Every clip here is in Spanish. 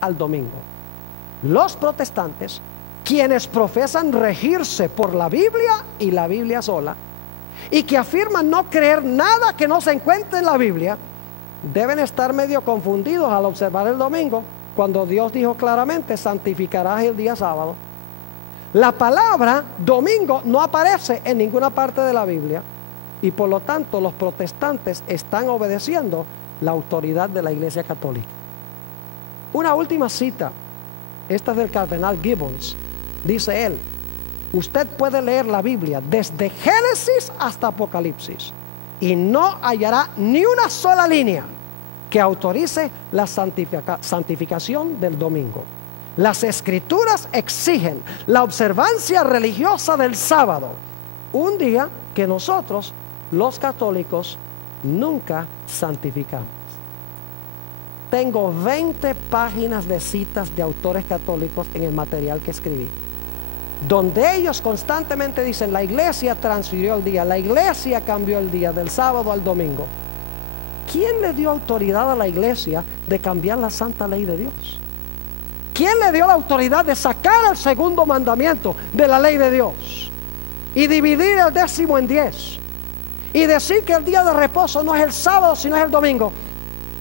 al domingo. Los protestantes, quienes profesan regirse por la Biblia y la Biblia sola, y que afirman no creer nada que no se encuentre en la Biblia, deben estar medio confundidos al observar el domingo, cuando Dios dijo claramente: santificarás el día sábado. La palabra domingo no aparece en ninguna parte de la Biblia, y por lo tanto los protestantes están obedeciendo la autoridad de la Iglesia Católica. Una última cita, esta es del cardenal Gibbons. Dice él: usted puede leer la Biblia desde Génesis hasta Apocalipsis y no hallará ni una sola línea que autorice la santificación del domingo. Las Escrituras exigen la observancia religiosa del sábado, un día que nosotros, los católicos, nunca santificamos. Tengo 20 páginas de citas de autores católicos en el material que escribí, donde ellos constantemente dicen: la iglesia transfirió el día, la iglesia cambió el día del sábado al domingo. ¿Quién le dio autoridad a la iglesia de cambiar la santa ley de Dios? ¿Quién le dio la autoridad de sacar el segundo mandamiento de la ley de Dios y dividir el 10º en 10 y decir que el día de reposo no es el sábado sino es el domingo?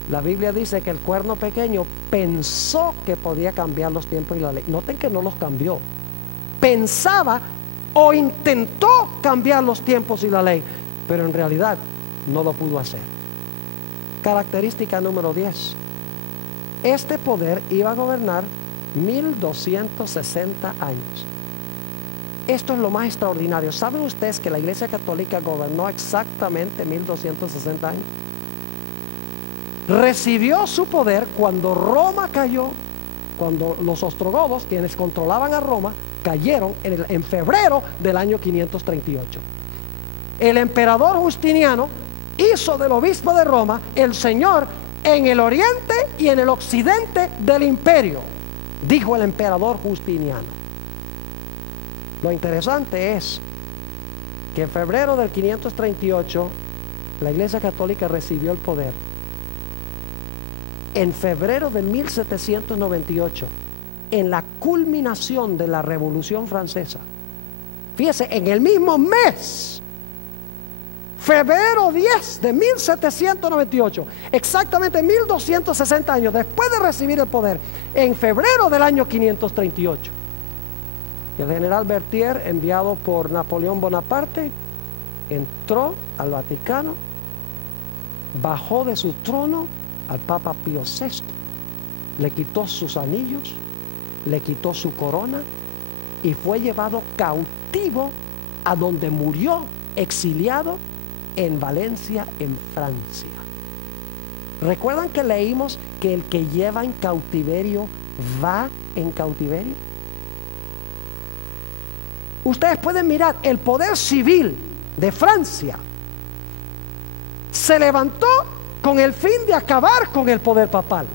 La Biblia dice que el cuerno pequeño pensó que podía cambiar los tiempos y la ley. Noten que no los cambió. Pensaba o intentó cambiar los tiempos y la ley, pero en realidad no lo pudo hacer. Característica número 10. Este poder iba a gobernar 1260 años. Esto es lo más extraordinario. ¿Saben ustedes que la Iglesia Católica gobernó exactamente 1260 años? Recibió su poder cuando Roma cayó, cuando los ostrogodos, quienes controlaban a Roma, cayeron en febrero del año 538. El emperador Justiniano hizo del obispo de Roma el señor en el oriente y en el occidente del imperio, dijo el emperador Justiniano. Lo interesante es que en febrero del 538 la Iglesia Católica recibió el poder. En febrero de 1798, en la culminación de la Revolución Francesa, fíjese, en el mismo mes, febrero 10 de 1798, exactamente 1260 años después de recibir el poder, en febrero del año 538, el general Berthier, enviado por Napoleón Bonaparte, entró al Vaticano, bajó de su trono al Papa Pío VI, le quitó sus anillos, le quitó su corona y fue llevado cautivo a donde murió exiliado en Valencia, en Francia. ¿Recuerdan que leímos que el que lleva en cautiverio va en cautiverio? Ustedes pueden mirar, el poder civil de Francia se levantó con el fin de acabar con el poder papal.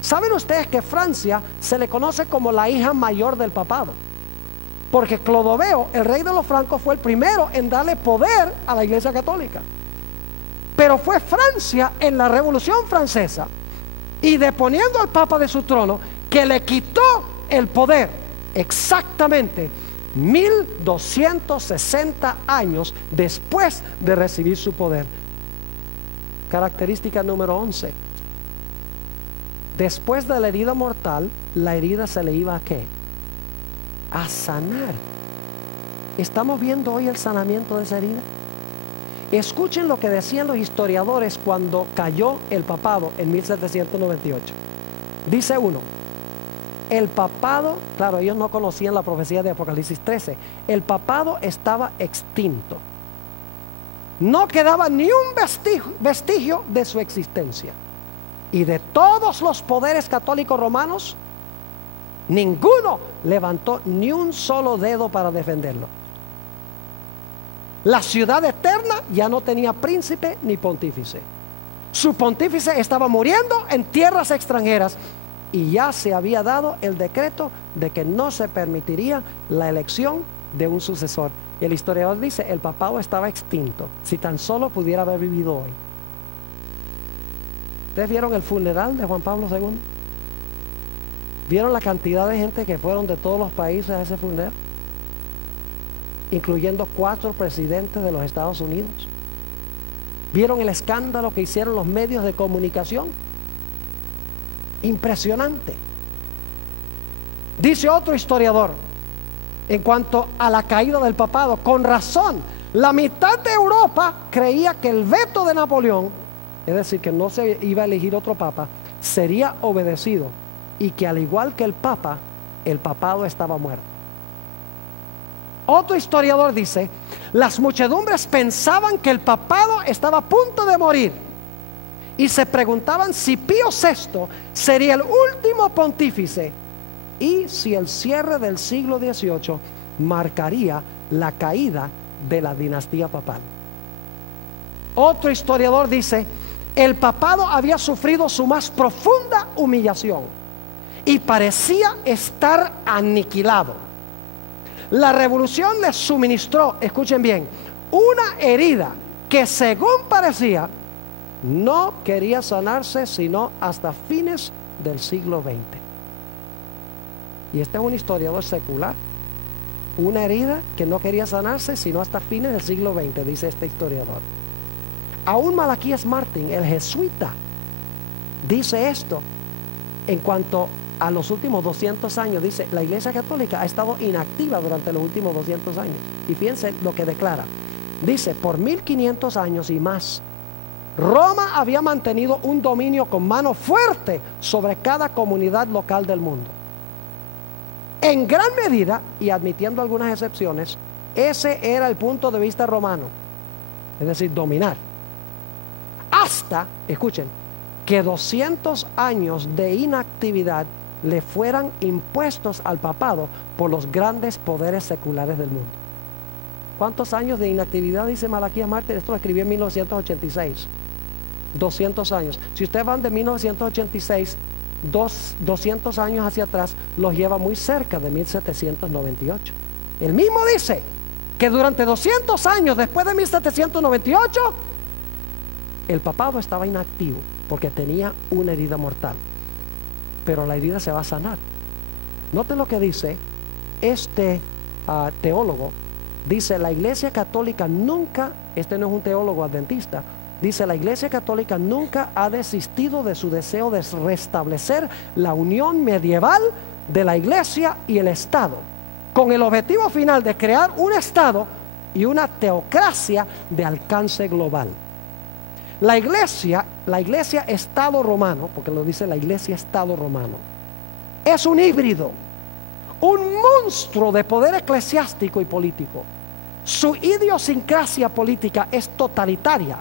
¿Saben ustedes que Francia se le conoce como la hija mayor del papado? Porque Clodoveo, el rey de los francos, fue el primero en darle poder a la Iglesia Católica. Pero fue Francia en la Revolución Francesa, y deponiendo al Papa de su trono, que le quitó el poder exactamente 1260 años después de recibir su poder. Característica número 11. Después de la herida mortal, la herida se le iba ¿a qué? A sanar. ¿Estamos viendo hoy el sanamiento de esa herida? Escuchen lo que decían los historiadores cuando cayó el papado en 1798. Dice uno: el papado, claro, ellos no conocían la profecía de Apocalipsis 13, el papado estaba extinto. No quedaba ni un vestigio de su existencia. Y de todos los poderes católicos romanos, ninguno levantó ni un solo dedo para defenderlo. La ciudad eterna ya no tenía príncipe ni pontífice. Su pontífice estaba muriendo en tierras extranjeras, y ya se había dado el decreto de que no se permitiría la elección de un sucesor. El historiador dice: el papado estaba extinto, si tan solo pudiera haber vivido hoy. ¿Ustedes vieron el funeral de Juan Pablo II? ¿Vieron la cantidad de gente que fueron de todos los países a ese funeral? Incluyendo 4 presidentes de los Estados Unidos. ¿Vieron el escándalo que hicieron los medios de comunicación? Impresionante. Dice otro historiador, en cuanto a la caída del papado, con razón, la mitad de Europa creía que el veto de Napoleón, es decir, que no se iba a elegir otro papa, sería obedecido, y que al igual que el papa, el papado estaba muerto. Otro historiador dice, las muchedumbres pensaban que el papado estaba a punto de morir y se preguntaban si Pío VI sería el último pontífice y si el cierre del siglo XVIII marcaría la caída de la dinastía papal. Otro historiador dice, el papado había sufrido su más profunda humillación y parecía estar aniquilado. La revolución les suministró, escuchen bien, una herida que según parecía no quería sanarse sino hasta fines del siglo XX. Y este es un historiador secular. Una herida que no quería sanarse sino hasta fines del siglo XX, dice este historiador. Aún Malaquías Martín, el jesuita, dice esto en cuanto a los últimos 200 años. Dice, la Iglesia Católica ha estado inactiva durante los últimos 200 años. Y fíjense lo que declara. Dice, por 1500 años y más, Roma había mantenido un dominio con mano fuerte sobre cada comunidad local del mundo. En gran medida, y admitiendo algunas excepciones, ese era el punto de vista romano. Es decir, dominar. Hasta, escuchen, que 200 años de inactividad le fueran impuestos al papado por los grandes poderes seculares del mundo. ¿Cuántos años de inactividad dice Malaquías Martín? Esto lo escribió en 1986. 200 años. Si ustedes van de 1986, 200 años hacia atrás, los lleva muy cerca de 1798. El mismo dice que durante 200 años después de 1798, el papado estaba inactivo porque tenía una herida mortal. Pero la herida se va a sanar. Noten lo que dice este teólogo. Dice, la Iglesia Católica nunca, este no es un teólogo adventista, dice, la Iglesia Católica nunca ha desistido de su deseo de restablecer la unión medieval de la Iglesia y el Estado, con el objetivo final de crear un Estado y una teocracia de alcance global. La iglesia Estado romano, porque lo dice la Iglesia Estado romano, es un híbrido, un monstruo de poder eclesiástico y político. Su idiosincrasia política es totalitaria,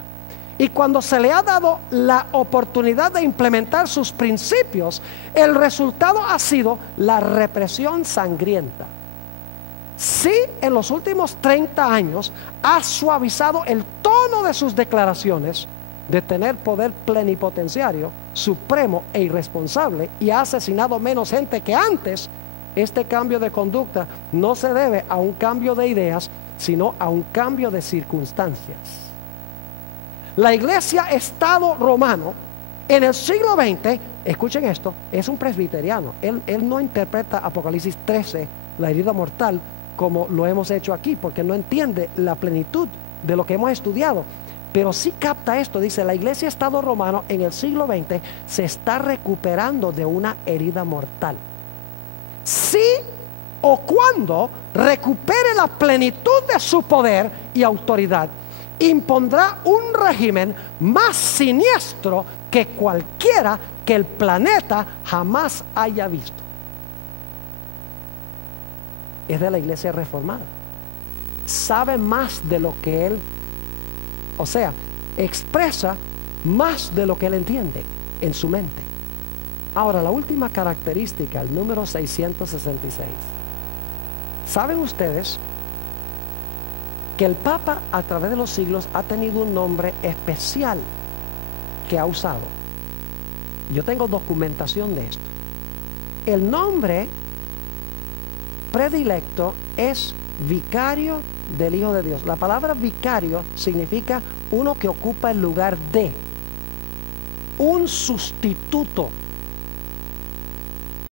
y cuando se le ha dado la oportunidad de implementar sus principios, el resultado ha sido la represión sangrienta. Sí, en los últimos 30 años ha suavizado el tono de sus declaraciones de tener poder plenipotenciario, supremo e irresponsable, y ha asesinado menos gente que antes. Este cambio de conducta no se debe a un cambio de ideas, sino a un cambio de circunstancias. La Iglesia Estado romano en el siglo XX, escuchen esto, es un presbiteriano. Él no interpreta Apocalipsis 13, la herida mortal, como lo hemos hecho aquí, porque no entiende la plenitud de lo que hemos estudiado. Pero sí capta esto. Dice, la Iglesia Estado romano en el siglo XX se está recuperando de una herida mortal. Si o cuando recupere la plenitud de su poder y autoridad, impondrá un régimen más siniestro que cualquiera que el planeta jamás haya visto. Es de la Iglesia Reformada. Sabe más de lo que él, o sea, expresa más de lo que él entiende en su mente. Ahora, la última característica, el número 666. ¿Saben ustedes que el Papa a través de los siglos ha tenido un nombre especial que ha usado? Yo tengo documentación de esto. El nombre predilecto es vicario del Hijo de Dios. La palabra vicario significa uno que ocupa el lugar de, un sustituto.